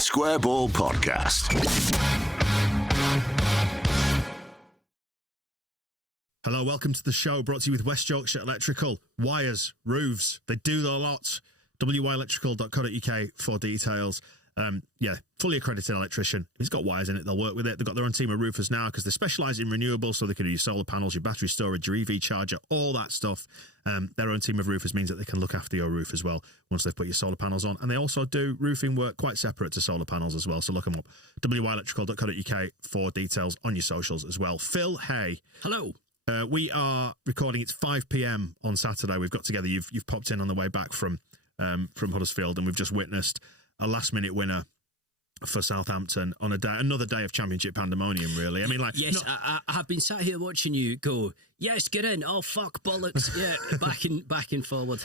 Square Ball Podcast. Hello, welcome to the show, brought to you with West Yorkshire Electrical. Wires, roofs, they do the lot. wyelectrical.co.uk for details. Fully accredited electrician. If he's got wires in it, they'll work with it. They've got their own team of roofers now because they specialise in renewables, so they can do your solar panels, your battery storage, your EV charger, all that stuff. Their own team of roofers means that they can look after your roof as well once they've put your solar panels on. And they also do roofing work quite separate to solar panels as well, so look them up. wyelectrical.co.uk for details on your socials as well. Phil, hey. Hello. We are recording. It's 5 p.m. on Saturday. We've got together. You've popped in on the way back from Huddersfield, and we've just witnessed a last-minute winner for Southampton on another day of Championship pandemonium. Really, I mean, like, yes, I have been sat here watching you go. Yes, get in. Oh fuck, bollocks. Yeah, back and forward.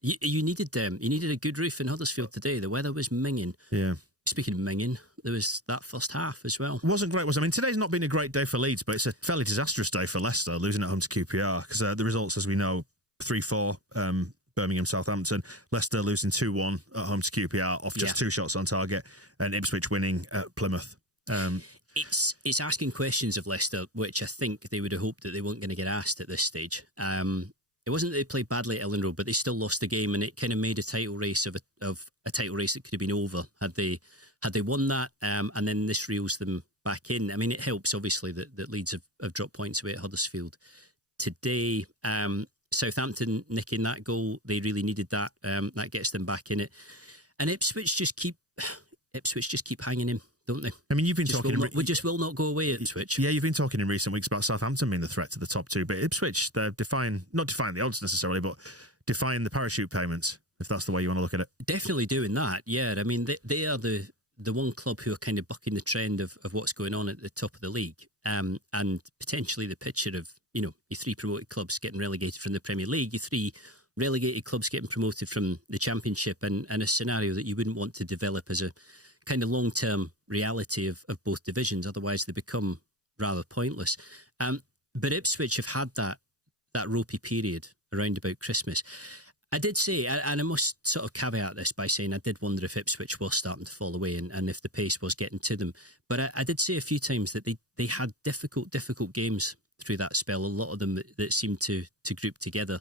You needed You needed a good roof in Huddersfield today. The weather was minging. Yeah. Speaking of minging, there was that first half as well. It wasn't great, was it? I mean, today's not been a great day for Leeds, but it's a fairly disastrous day for Leicester, losing at home to QPR, because the results, as we know, 3-4, Birmingham, Southampton. Leicester losing 2-1 at home to QPR off just 2 shots on target, and Ipswich winning at Plymouth. It's asking questions of Leicester, which I think they would have hoped that they weren't going to get asked at this stage. It wasn't that they played badly at Elland Road, but they still lost the game, and it kind of made a title race of a title race that could have been over had they won that, and then this reels them back in. I mean, it helps obviously that Leeds have dropped points away at Huddersfield today. Southampton nicking that goal, they really needed that. That gets them back in it, and Ipswich just keep hanging in, don't they? I mean, you've been talking. We just will not go away at Ipswich. Yeah, you've been talking in recent weeks about Southampton being the threat to the top 2, but Ipswich, they're not defying the odds necessarily, but defying the parachute payments, if that's the way you want to look at it. Definitely doing that. Yeah, I mean, they are the one club who are kind of bucking the trend of what's going on at the top of the league, and potentially the picture of, your 3 promoted clubs getting relegated from the Premier League, your 3 relegated clubs getting promoted from the Championship, and a scenario that you wouldn't want to develop as a kind of long-term reality of both divisions. Otherwise, they become rather pointless. But Ipswich have had that ropey period around about Christmas. I did say, and I must sort of caveat this by saying I did wonder if Ipswich was starting to fall away and if the pace was getting to them. But I did say a few times that they had difficult games through that spell, a lot of them that seemed to group together.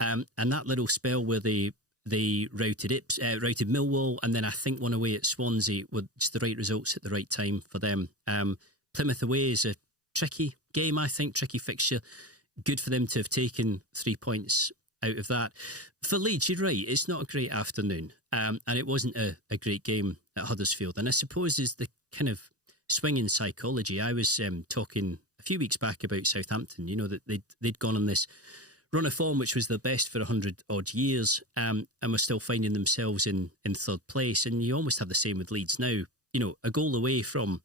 And that little spell where they routed Millwall, and then I think one away at Swansea were just the right results at the right time for them. Plymouth away is a tricky game, I think, tricky fixture. Good for them to have taken 3 points out of that. For Leeds, you're right, it's not a great afternoon, and it wasn't a great game at Huddersfield. And I suppose is the kind of swinging psychology. I was talking a few weeks back about Southampton, that they'd gone on this run of form which was the best for 100-odd years, and were still finding themselves in third place. And you almost have the same with Leeds now. A goal away from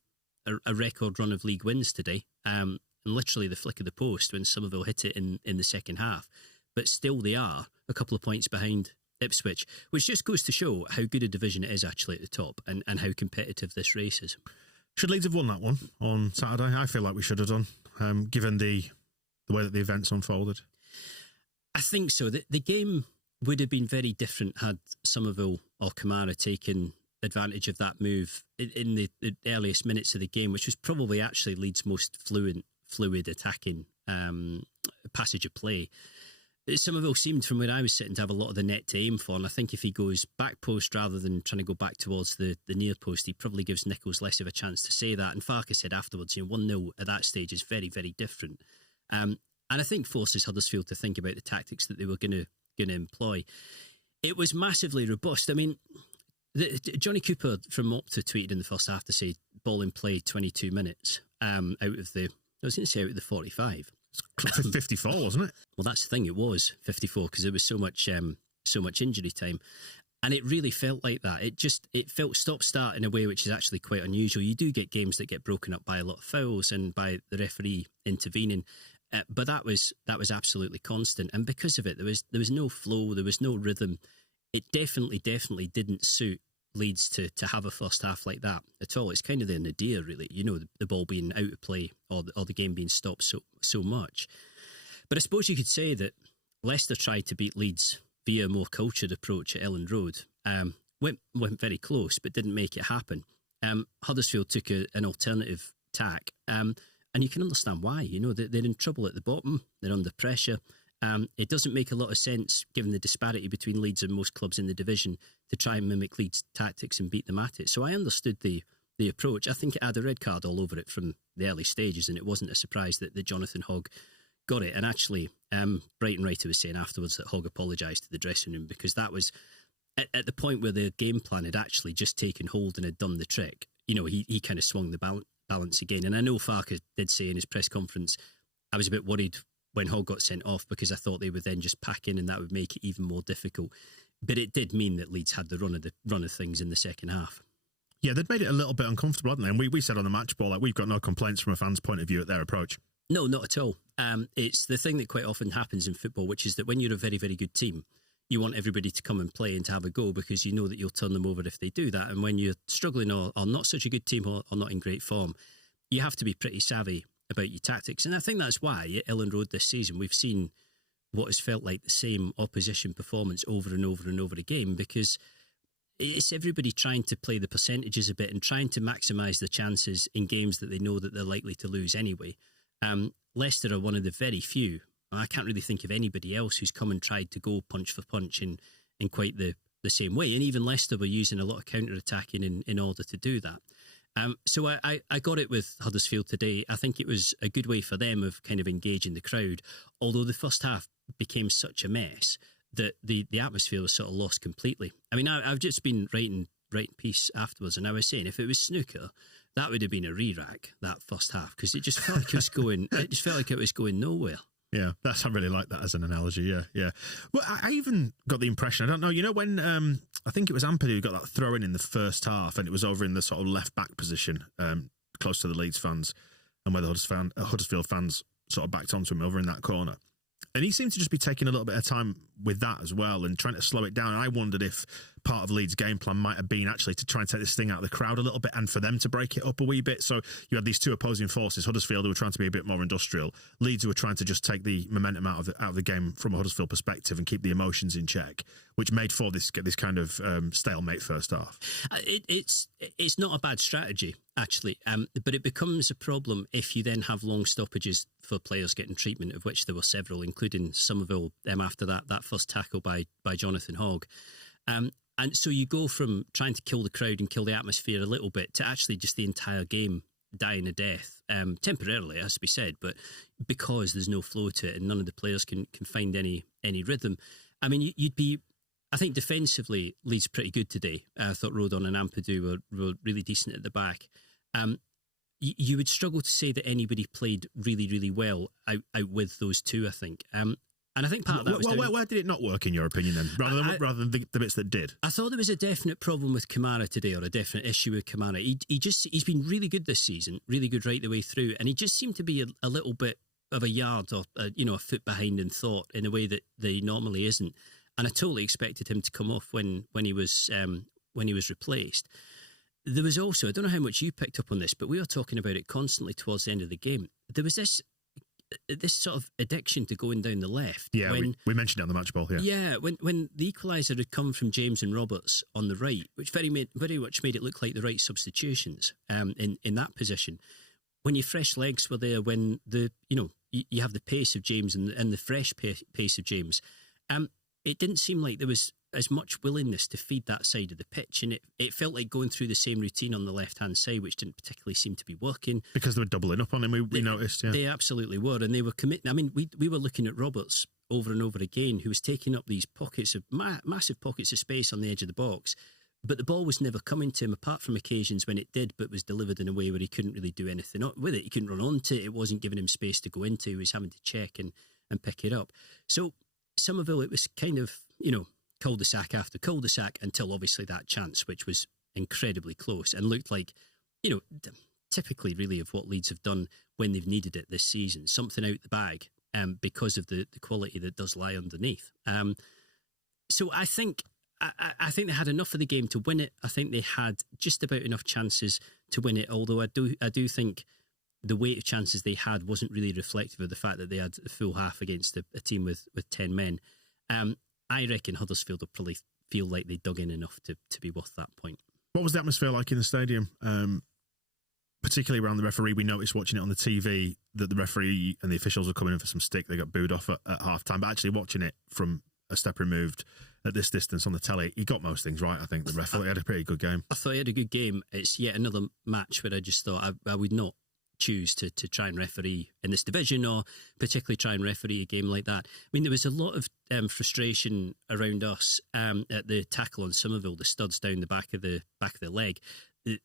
a record run of league wins today, and literally the flick of the post when Somerville hit it in the second half. But still they are a couple of points behind Ipswich, which just goes to show how good a division it is actually at the top, and how competitive this race is. Should Leeds have won that one on Saturday? I feel like we should have done, given the way that the events unfolded. I think so. The game would have been very different had Somerville or Kamara taken advantage of that move in the earliest minutes of the game, which was probably actually Leeds' most fluid attacking passage of play. Somerville seemed, from where I was sitting, to have a lot of the net to aim for, and I think if he goes back post rather than trying to go back towards the near post, he probably gives Nichols less of a chance to say that. And Farkas said afterwards, 1-0 at that stage is very, very different. And I think forces Huddersfield to think about the tactics that they were going to employ. It was massively robust. I mean, Johnny Cooper from Opta tweeted in the first half to say ball in play 22 minutes out of the 45. 54, wasn't it? Well, that's the thing. It was 54 because there was so much injury time, and it really felt like that. It felt stop-start in a way which is actually quite unusual. You do get games that get broken up by a lot of fouls and by the referee intervening, but that was absolutely constant. And because of it, there was no flow, there was no rhythm. It definitely didn't suit Leeds to have a first half like that at all. It's kind of the nadir, really. The ball being out of play or the game being stopped so much. But I suppose you could say that Leicester tried to beat Leeds via a more cultured approach at Elland Road, went very close, but didn't make it happen. Huddersfield took an alternative tack, and you can understand why. You know, they're in trouble at the bottom. They're under pressure. It doesn't make a lot of sense, given the disparity between Leeds and most clubs in the division, to try and mimic Leeds' tactics and beat them at it. So I understood the approach. I think it had a red card all over it from the early stages, and it wasn't a surprise that Jonathan Hogg got it. And actually, Brighton writer was saying afterwards that Hogg apologised to the dressing room, because that was at the point where the game plan had actually just taken hold and had done the trick. You know, he kind of swung the balance again. And I know Farke did say in his press conference, I was a bit worried when Hogg got sent off, because I thought they would then just pack in and that would make it even more difficult. But it did mean that Leeds had the run of things in the second half. Yeah, they'd made it a little bit uncomfortable, hadn't they? And we said on the match ball, like, we've got no complaints from a fan's point of view at their approach. No, not at all. It's the thing that quite often happens in football, which is that when you're a very, very good team, you want everybody to come and play and to have a go, because you know that you'll turn them over if they do that. And when you're struggling or not such a good team or not in great form, you have to be pretty savvy about your tactics. And I think that's why at Elland Road this season we've seen what has felt like the same opposition performance over and over and over again, because it's everybody trying to play the percentages a bit and trying to maximise the chances in games that they know that they're likely to lose anyway. Leicester are one of the very few. I can't really think of anybody else who's come and tried to go punch for punch in quite the same way. And even Leicester were using a lot of counter-attacking in order to do that. So I got it with Huddersfield today. I think it was a good way for them of kind of engaging the crowd, although the first half became such a mess that the atmosphere was sort of lost completely. I mean, I've just been writing piece afterwards, and I was saying if it was snooker, that would have been a re-rack, that first half, because it just felt like it was going nowhere. Yeah, I really like that as an analogy. Yeah. Well, I even got the impression, I don't know, you know, when I think it was Ampadu who got that throw in the first half, and it was over in the sort of left back position, close to the Leeds fans, and where the Huddersfield fans sort of backed onto him over in that corner. And he seemed to just be taking a little bit of time with that as well and trying to slow it down. And I wondered if part of Leeds' game plan might have been actually to try and take this thing out of the crowd a little bit and for them to break it up a wee bit. So you had these two opposing forces, Huddersfield, who were trying to be a bit more industrial, Leeds, who were trying to just take the momentum out of the game from a Huddersfield perspective and keep the emotions in check, which made for this kind of stalemate first half. It's not a bad strategy, actually, but it becomes a problem if you then have long stoppages for players getting treatment, of which there were several, including Somerville after that first tackle by Jonathan Hogg. And so you go from trying to kill the crowd and kill the atmosphere a little bit to actually just the entire game dying a death, temporarily, it has to be said, but because there's no flow to it and none of the players can find any rhythm. I mean, I think defensively, Leeds pretty good today. I thought Rodon and Ampadu were really decent at the back. You would struggle to say that anybody played really, really well out with those two, I think. And I think part of that was... Where did it not work, in your opinion, then, rather than the bits that did? I thought there was a definite problem with Kamara today, or a definite issue with Kamara. He's been really good this season, really good right the way through, and he just seemed to be a little bit of a yard or a foot behind in thought in a way that he normally isn't. And I totally expected him to come off when he was replaced. There was also, I don't know how much you picked up on this, but we were talking about it constantly towards the end of the game. There was this sort of addiction to going down the left. Yeah, we mentioned it on the match ball. Yeah, when the equaliser had come from James and Roberts on the right, which very much made it look like the right substitutions in that position. When your fresh legs were there, when you have the pace of James and the fresh pace of James, it didn't seem like there was as much willingness to feed that side of the pitch, and it felt like going through the same routine on the left-hand side, which didn't particularly seem to be working. Because they were doubling up on him, we noticed. Yeah. They absolutely were, and they were committing. I mean, we were looking at Roberts over and over again, who was taking up these pockets of massive pockets of space on the edge of the box, but the ball was never coming to him, apart from occasions when it did, but was delivered in a way where he couldn't really do anything with it. He couldn't run onto it. It wasn't giving him space to go into. He was having to check and pick it up. So Somerville, it was kind of, cul-de-sac after cul-de-sac until obviously that chance, which was incredibly close and looked like, typically really of what Leeds have done when they've needed it this season, something out the bag, because of the quality that does lie underneath. So I think they had enough of the game to win it. I think they had just about enough chances to win it, although I do think the weight of chances they had wasn't really reflective of the fact that they had a full half against a team with 10 men. I reckon Huddersfield will probably feel like they dug in enough to be worth that point. What was the atmosphere like in the stadium? Particularly around the referee. We noticed watching it on the TV that the referee and the officials were coming in for some stick. They got booed off at half time. But actually watching it from a step removed at this distance on the telly, he got most things right, I think. The referee had a pretty good game. I thought he had a good game. It's yet another match where I just thought I would not choose to try and referee in this division, or particularly try and referee a game like that. I mean, there was a lot of frustration around us at the tackle on Somerville, the studs down the back of the leg.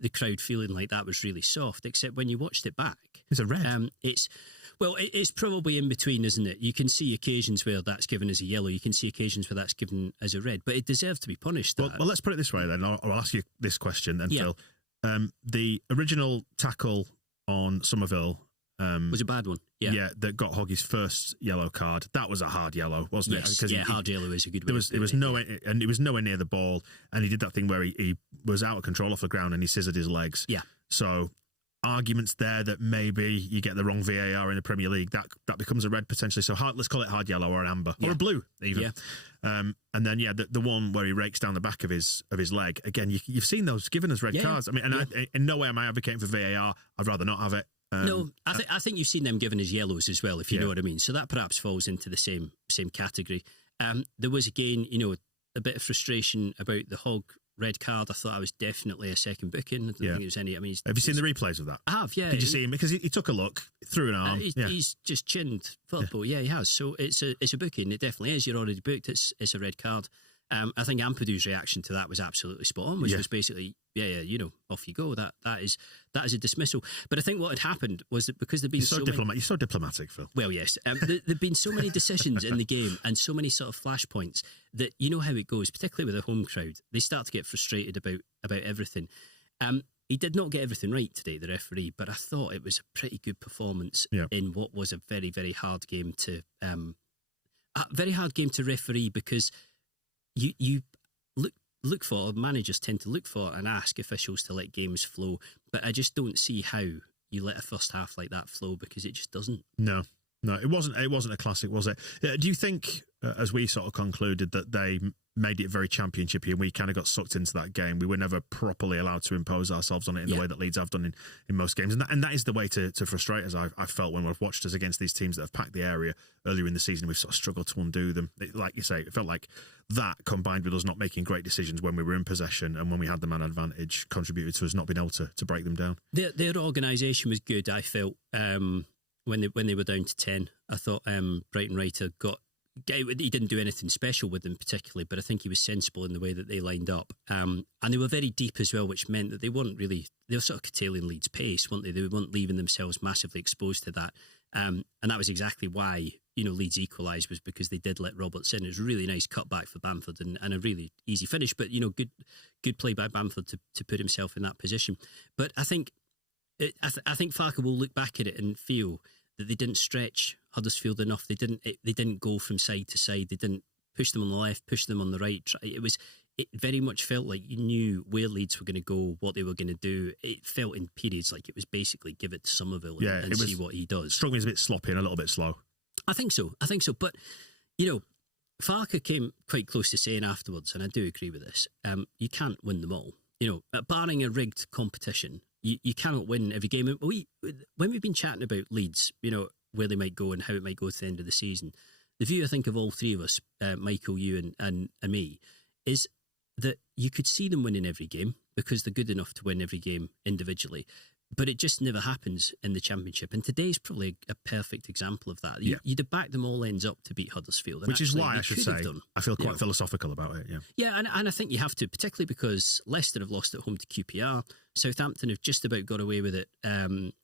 The crowd feeling like that was really soft, except when you watched it back. It's a red. It's probably in between, isn't it? You can see occasions where that's given as a yellow. You can see occasions where that's given as a red. But it deserves to be punished. Well, let's put it this way then. I'll ask you this question then, Yeah. Phil. The original tackle on Somerville was a bad one. Yeah, that got Hoggy's first yellow card. That was a hard yellow, wasn't it? Yes, hard yellow is a good way. It was nowhere near the ball, and he did that thing where he was out of control off the ground and he scissored his legs. Yeah. So arguments there that maybe you get the wrong VAR in the Premier League, that becomes a red potentially. So let's call it hard yellow or an amber or a blue even. Yeah. And then the one where he rakes down the back of his leg. Again, you've seen those given as red cards. I mean, in no way am I advocating for VAR. I'd rather not have it. No, I think you've seen them given as yellows as well, if you know what I mean. So that perhaps falls into the same category. There was again, a bit of frustration about the Hogg red card. I thought I was definitely a second booking. I don't think there was any. I mean, have you seen the replays of that? I have. Yeah. Did you see him? Because he took a look through an arm. He's just chinned football. Yeah, he has. So it's a booking. It definitely is. You're already booked. It's a red card. I think Ampadu's reaction to that was absolutely spot on, which was basically, off you go. That is a dismissal. But I think what had happened was that because there'd been you're so diplomatic, Phil. Well, yes, there'd been so many decisions in the game and so many sort of flashpoints that you know how it goes, particularly with a home crowd. They start to get frustrated about everything. He did not get everything right today, the referee, but I thought it was a pretty good performance in what was a very, very hard game to referee, because you look for, managers tend to look for and ask officials to let games flow, but I just don't see how you let a first half like that flow, because it just doesn't. No, it wasn't a classic, was it? Do you think, as we sort of concluded, that they made it very championshipy and we kind of got sucked into that game? We were never properly allowed to impose ourselves on it in the way that Leeds have done in most games, and that is the way to frustrate us. I felt when we've watched us against these teams that have packed the area earlier in the season, we've sort of struggled to undo them. Like you say, it felt like that, combined with us not making great decisions when we were in possession and when we had the man advantage, contributed to us not being able to break them down. Their organisation was good, I felt, when they were down to 10. I thought Brighton Writer he didn't do anything special with them particularly, but I think he was sensible in the way that they lined up. And they were very deep as well, which meant that they were sort of curtailing Leeds' pace, weren't they? They weren't leaving themselves massively exposed to that. And that was exactly why, Leeds equalised, was because they did let Roberts in. It was a really nice cutback for Bamford and a really easy finish, but, good play by Bamford to put himself in that position. But I think Farke will look back at it and feel that they didn't stretch Huddersfield enough. They didn't go from side to side. They didn't push them on the left, push them on the right. It very much felt like you knew where Leeds were going to go, what they were going to do. It felt in periods like it was basically give it to Somerville and see what he does. Struck me as a bit sloppy and a little bit slow. I think so. But, Farke came quite close to saying afterwards, and I do agree with this, you can't win them all. Barring a rigged competition, you cannot win every game. When we've been chatting about Leeds, where they might go and how it might go at the end of the season, the view I think of all three of us, Michael, you and me, is that you could see them winning every game because they're good enough to win every game individually. But it just never happens in the Championship. And today's probably a perfect example of that. You'd have backed them all ends up to beat Huddersfield. Which is why I should say I feel quite philosophical about it. Yeah, and I think you have to, particularly because Leicester have lost at home to QPR. Southampton have just about got away with it with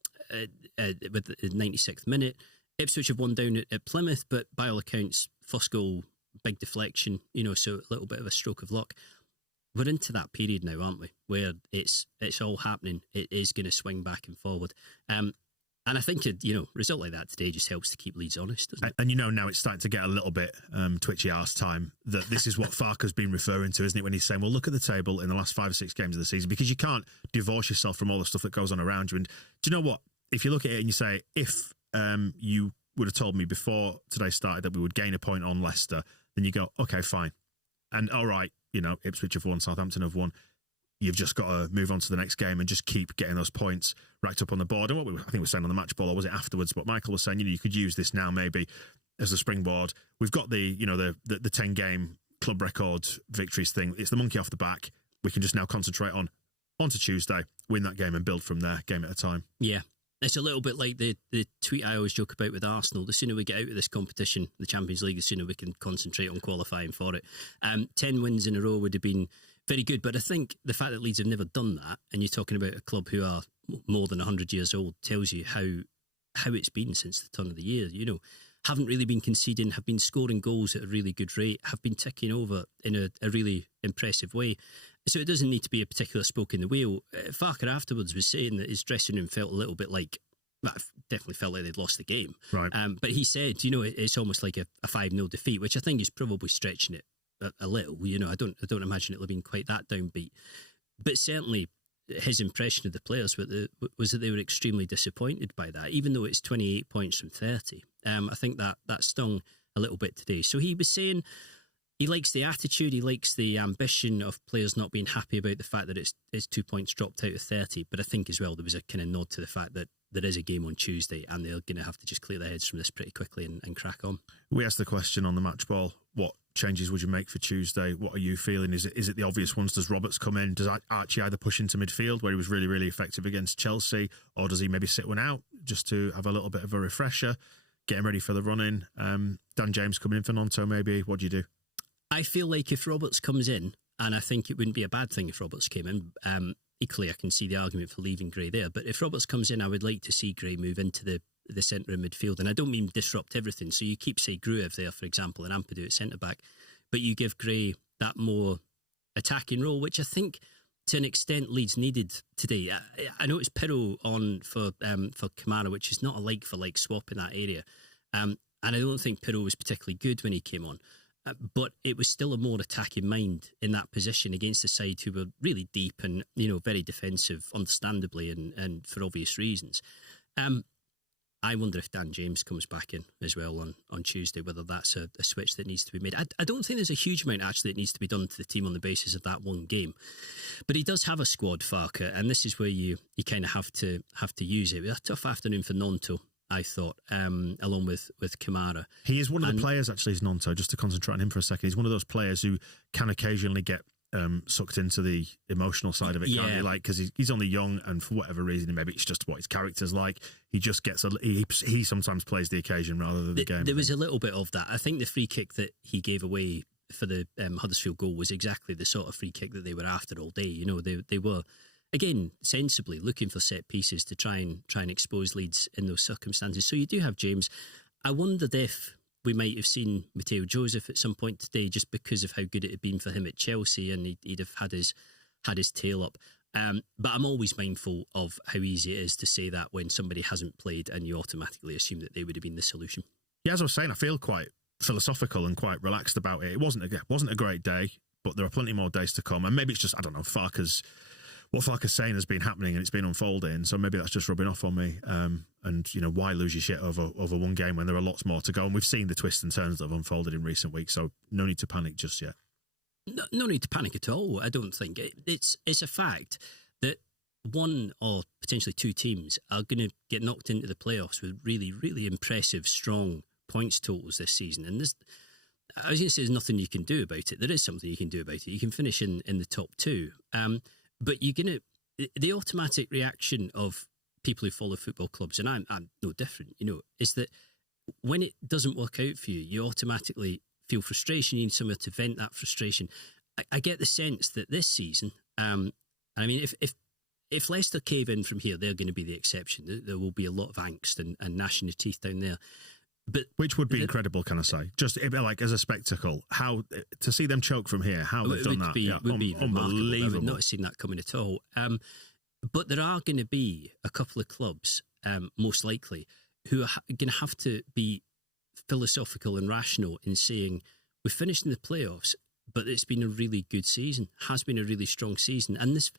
the 96th minute. Ipswich have won down at Plymouth, but by all accounts, first goal, big deflection, so a little bit of a stroke of luck. We're into that period now, aren't we? Where it's all happening. It is going to swing back and forward. And I think a result like that today just helps to keep Leeds honest, doesn't it? And now it's starting to get a little bit twitchy arse time that this is what Farke's been referring to, isn't it? When he's saying, well, look at the table in the last 5 or 6 games of the season, because you can't divorce yourself from all the stuff that goes on around you. And do you know what? If you look at it and you say, if you would have told me before today started that we would gain a point on Leicester, then you go, okay, fine. And all right, Ipswich have won, Southampton have won. You've just got to move on to the next game and just keep getting those points racked up on the board. And I think we were saying on the match ball, or was it afterwards? But Michael was saying, you could use this now maybe as the springboard. We've got the 10-game club record victories thing. It's the monkey off the back. We can just now concentrate onto Tuesday, win that game and build from there, game at a time. Yeah. It's a little bit like the tweet I always joke about with Arsenal. The sooner we get out of this competition, the Champions League, the sooner we can concentrate on qualifying for it. 10 wins in a row would have been very good, but I think the fact that Leeds have never done that, and you're talking about a club who are more than 100 years old, tells you how it's been since the turn of the year. Haven't really been conceding, have been scoring goals at a really good rate, have been ticking over in a really impressive way. So it doesn't need to be a particular spoke in the wheel. Farker afterwards was saying that his dressing room felt a little bit like, definitely felt like they'd lost the game. Right. But he said, it's almost like a 5-0 defeat, which I think is probably stretching it a little. I don't imagine it'll have been quite that downbeat. But certainly his impression of the players was that they were extremely disappointed by that, even though it's 28 points from 30. I think that stung a little bit today. So he was saying he likes the attitude, he likes the ambition of players not being happy about the fact that it's 2 points dropped out of 30. But I think as well there was a kind of nod to the fact that there is a game on Tuesday and they're going to have to just clear their heads from this pretty quickly and crack on. We asked the question on the match ball, what changes would you make for Tuesday? What are you feeling? Is it the obvious ones? Does Roberts come in? Does Archie either push into midfield where he was really, really effective against Chelsea, or does he maybe sit one out just to have a little bit of a refresher, get him ready for the run-in? Dan James coming in for Nonto maybe. What do you do? I feel like if Roberts comes in, and I think it wouldn't be a bad thing if Roberts came in, equally I can see the argument for leaving Gray there, but if Roberts comes in, I would like to see Gray move into the centre of midfield, and I don't mean disrupt everything. So you keep, say, Gruev there, for example, and Ampadu at centre-back, but you give Gray that more attacking role, which I think to an extent Leeds needed today. I know it's Pirro on for Kamara, which is not a like-for-like swap in that area, and I don't think Pirro was particularly good when he came on. But it was still a more attacking mind in that position against a side who were really deep and very defensive, understandably and for obvious reasons. I wonder if Dan James comes back in as well on Tuesday, whether that's a switch that needs to be made. I don't think there's a huge amount actually that needs to be done to the team on the basis of that one game, but he does have a squad, Farker, and this is where you kind of have to use it. It was a tough afternoon for Nonto, I thought, along with Kamara. He is one of the players, actually, is Nonto, just to concentrate on him for a second. He's one of those players who can occasionally get sucked into the emotional side of it, can't he? Like, because he's only young, and for whatever reason, maybe it's just what his character's like. He just gets he sometimes plays the occasion rather than the game. There was a little bit of that. I think the free kick that he gave away for the Huddersfield goal was exactly the sort of free kick that they were after all day. They were, again, sensibly looking for set pieces to try and expose Leeds in those circumstances. So you do have James. I wondered if we might have seen Matteo Joseph at some point today, just because of how good it had been for him at Chelsea, and he'd have had his tail up. But I'm always mindful of how easy it is to say that when somebody hasn't played, and you automatically assume that they would have been the solution. Yeah, as I was saying, I feel quite philosophical and quite relaxed about it. It wasn't a great day, but there are plenty more days to come, and maybe it's just, I don't know, what Farker's saying has been happening and it's been unfolding, so maybe that's just rubbing off on me. And why lose your shit over one game when there are lots more to go? And we've seen the twists and turns that have unfolded in recent weeks, so no need to panic just yet. No need to panic at all. I don't think it's a fact that one or potentially two teams are going to get knocked into the playoffs with really, really impressive, strong points totals this season. And I was going to say there's nothing you can do about it. There is something you can do about it. You can finish in the top two. But the automatic reaction of people who follow football clubs, and I'm no different, is that when it doesn't work out for you, you automatically feel frustration. You need somewhere to vent that frustration. I get the sense that this season, I mean, if Leicester cave in from here, they're going to be the exception. There will be a lot of angst and gnashing of teeth down there. But which would be incredible, can I say? Just like as a spectacle, how to see them choke from here, how they've done that, would be unbelievable. I would not have seen that coming at all. But there are going to be a couple of clubs, most likely, who are going to have to be philosophical and rational in saying, we've finished in the playoffs, but it's been a really good season, has been a really strong season. And this,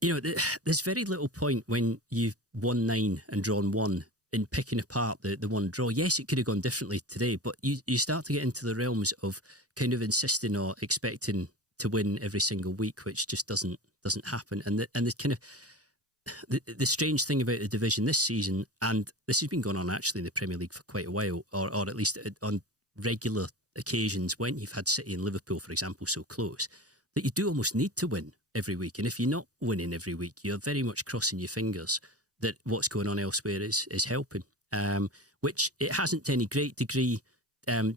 there's very little point when you've won 9 and drawn 1 in picking apart the one draw. Yes, it could have gone differently today, but you start to get into the realms of kind of insisting or expecting to win every single week, which just doesn't happen. And the kind of the strange thing about the division this season, and this has been going on actually in the Premier League for quite a while, or at least on regular occasions when you've had City and Liverpool, for example, so close, that you do almost need to win every week. And if you're not winning every week, you're very much crossing your fingers that what's going on elsewhere is helping, which it hasn't to any great degree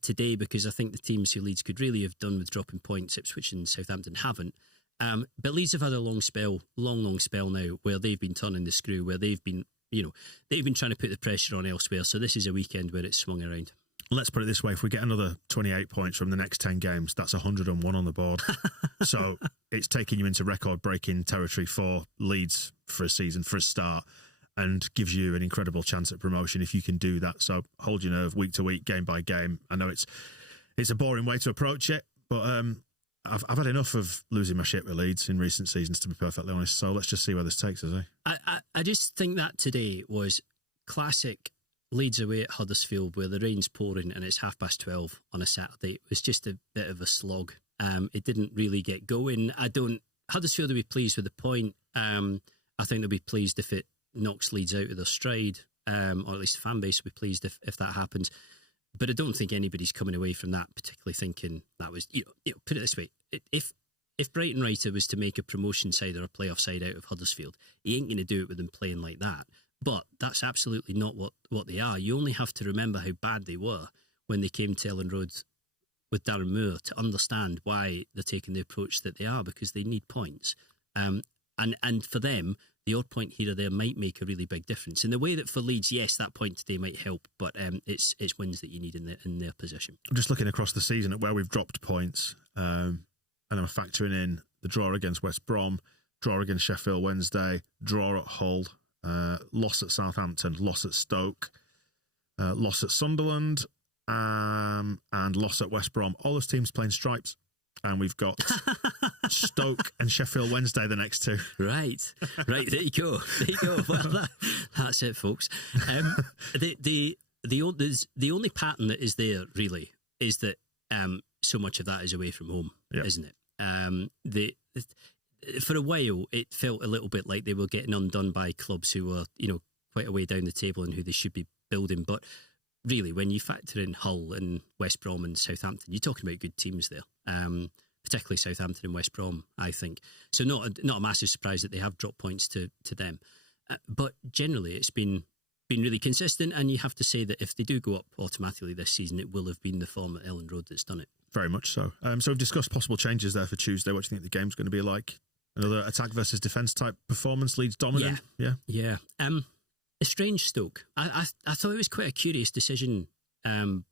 today, because I think the teams who Leeds could really have done with dropping points, Ipswich and Southampton, haven't. But Leeds have had a long spell now where they've been turning the screw, where they've been trying to put the pressure on elsewhere. So this is a weekend where it's swung around. Let's put it this way. If we get another 28 points from the next 10 games, that's 101 on the board. So it's taking you into record-breaking territory for Leeds for a season, for a start, and gives you an incredible chance at promotion if you can do that. So hold your nerve week to week, game by game. I know it's a boring way to approach it, but I've had enough of losing my shit with Leeds in recent seasons, to be perfectly honest. So let's just see where this takes us, eh? I just think that today was classic Leeds away at Huddersfield, where the rain's pouring and it's 12:30 on a Saturday. It was just a bit of a slog. It didn't really get going. Huddersfield will be pleased with the point. I think they'll be pleased if it knocks Leeds out of their stride, or at least the fan base will be pleased if that happens. But I don't think anybody's coming away from that particularly thinking that was, put it this way, if Brighton Writer was to make a promotion side or a playoff side out of Huddersfield, he ain't going to do it with them playing like that. But that's absolutely not what they are. You only have to remember how bad they were when they came to Elland Road with Darren Moore to understand why they're taking the approach that they are, because they need points. And for them, the odd point here or there might make a really big difference. In the way that for Leeds, yes, that point today might help, but it's wins that you need in their position. I'm just looking across the season at where we've dropped points, and I'm factoring in the draw against West Brom, draw against Sheffield Wednesday, draw at Hull, loss at Southampton, loss at Stoke, loss at Sunderland, and loss at West Brom. All those teams playing stripes. And we've got Stoke and Sheffield Wednesday the next two. Right. There you go. Well, that's it, folks. The only pattern that is there really is that so much of that is away from home, isn't it? For a while, it felt a little bit like they were getting undone by clubs who were, quite a way down the table and who they should be building. But really, when you factor in Hull and West Brom and Southampton, you're talking about good teams there. Particularly Southampton and West Brom, I think. So not a massive surprise that they have dropped points to them. But generally, it's been really consistent, and you have to say that if they do go up automatically this season, it will have been the form at Elland Road that's done it. Very much so. So we've discussed possible changes there for Tuesday. What do you think the game's going to be like? Another attack versus defence type performance, Leeds dominant? Yeah. A strange Stoke. I thought it was quite a curious decision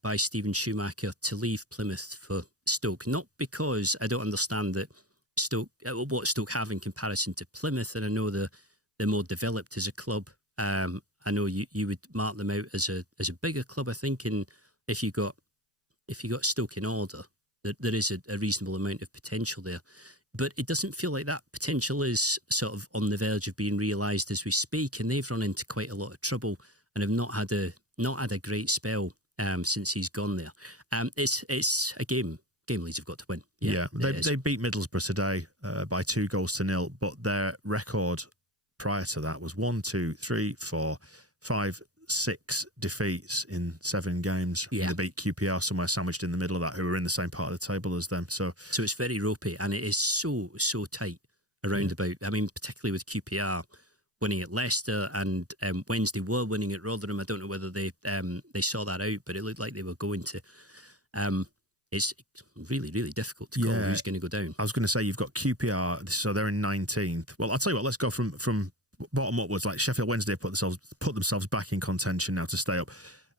by Stephen Schumacher to leave Plymouth for Stoke, not because I don't understand that what Stoke have in comparison to Plymouth, and I know they're more developed as a club. I know you would mark them out as a bigger club, I think, and if you got Stoke in order, there is a reasonable amount of potential there. But it doesn't feel like that potential is sort of on the verge of being realised as we speak, and they've run into quite a lot of trouble and have not had a great spell since he's gone there. It's a game Leeds have got to win. They beat Middlesbrough today by 2-0, but their record prior to that was 1, 2, 3, 4, 5, 6 defeats in 7 games. Yeah. They beat QPR somewhere sandwiched in the middle of that, who were in the same part of the table as them. So it's very ropey, and it is so tight around about. I mean, particularly with QPR winning at Leicester, and Wednesday were winning at Rotherham. I don't know whether they saw that out, but it looked like they were going to. It's really, really difficult to call who's going to go down. I was going to say, you've got QPR, so they're in 19th. Well, I'll tell you what, let's go from bottom upwards. Like Sheffield Wednesday put themselves back in contention now to stay up.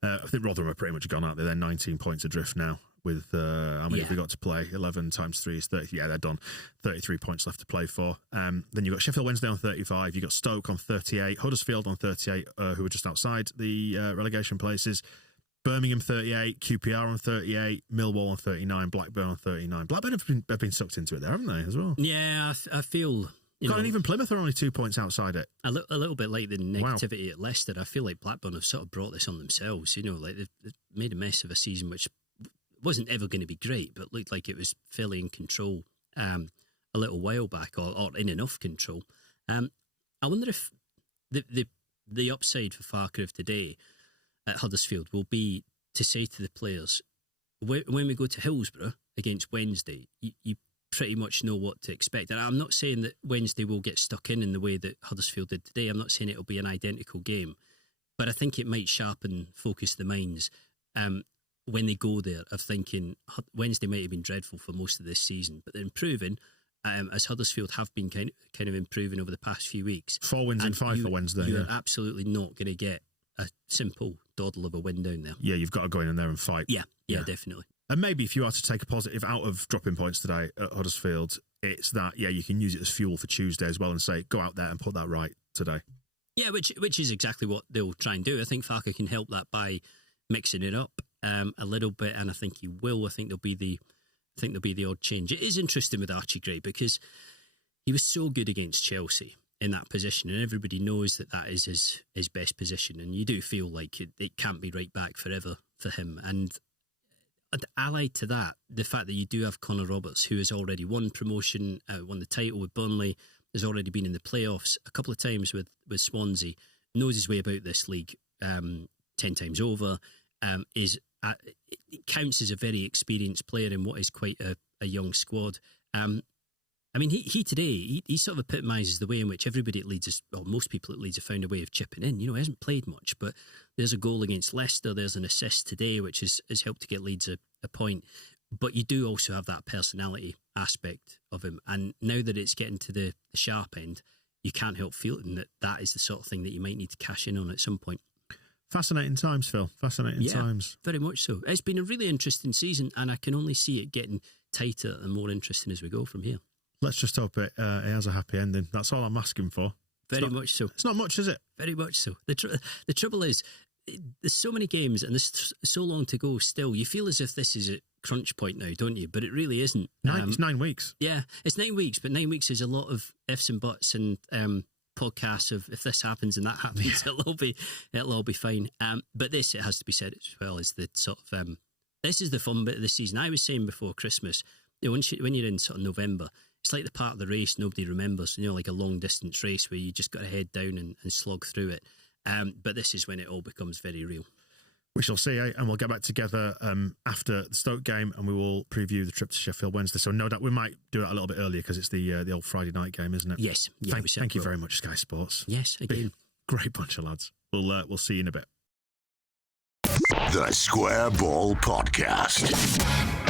I think Rotherham are pretty much gone out there. They're 19 points adrift now with how many have they got to play? 11 times 3 is 30. Yeah, they're done. 33 points left to play for. Then you've got Sheffield Wednesday on 35. You've got Stoke on 38. Huddersfield on 38, who are just outside the relegation places. Birmingham 38, QPR on 38, Millwall on 39, Blackburn on 39. Blackburn have been sucked into it there, haven't they, as well? Yeah, I feel... And even Plymouth are only 2 points outside it. A little bit like the negativity at Leicester. I feel like Blackburn have sort of brought this on themselves. Like they've made a mess of a season which wasn't ever going to be great, but looked like it was fairly in control a little while back, or in enough control. I wonder if the upside for Fairclough today at Huddersfield will be to say to the players, when we go to Hillsborough against Wednesday, you pretty much know what to expect. And I'm not saying that Wednesday will get stuck in the way that Huddersfield did today. I'm not saying it'll be an identical game, but I think it might focus the minds when they go there of thinking Wednesday might have been dreadful for most of this season, but they're improving. As Huddersfield have been kind of improving over the past few weeks. 4 wins and 5 for Wednesday. You're absolutely not going to get a simple doddle of a win down there. Yeah, you've got to go in there and fight. Yeah, definitely. And maybe if you are to take a positive out of dropping points today at Huddersfield, it's that, you can use it as fuel for Tuesday as well and say, go out there and put that right today. Yeah, which is exactly what they'll try and do. I think Farke can help that by mixing it up a little bit, and I think he will. I think there'll be the odd change. It is interesting with Archie Gray because he was so good against Chelsea in that position, and everybody knows that is his best position, and you do feel like it can't be right back forever for him. And allied to that, the fact that you do have Connor Roberts, who has already won promotion, won the title with Burnley, has already been in the playoffs a couple of times with Swansea, knows his way about this league 10 times over, it counts as a very experienced player in what is quite a young squad. I mean, he today, he sort of epitomises the way in which everybody at Leeds, most people at Leeds have found a way of chipping in. He hasn't played much, but there's a goal against Leicester, there's an assist today, which has helped to get Leeds a point. But you do also have that personality aspect of him. And now that it's getting to the sharp end, you can't help feeling that is the sort of thing that you might need to cash in on at some point. Fascinating times, Phil. Fascinating times. Very much so. It's been a really interesting season, and I can only see it getting tighter and more interesting as we go from here. Let's just hope it has a happy ending. That's all I'm asking for. Very much so. It's not much, is it? Very much so. The trouble is, there's so many games and there's so long to go still. You feel as if this is a crunch point now, don't you? But it really isn't. It's 9 weeks. Yeah, it's 9 weeks, but 9 weeks is a lot of ifs and buts and podcasts of if this happens and that happens, it'll all be fine. But this, it has to be said as well, is the sort of this is the fun bit of the season. I was saying before Christmas, when you're in sort of November, it's like the part of the race nobody remembers, like a long distance race where you just got to head down and slog through it. But this is when it all becomes very real. We shall see, and we'll get back together after the Stoke game, and we will preview the trip to Sheffield Wednesday. So no doubt we might do it a little bit earlier because it's the old Friday night game, isn't it? Yes. Yeah, thank you very much, Sky Sports. Yes, again. Great bunch of lads. We'll see you in a bit. The Square Ball Podcast.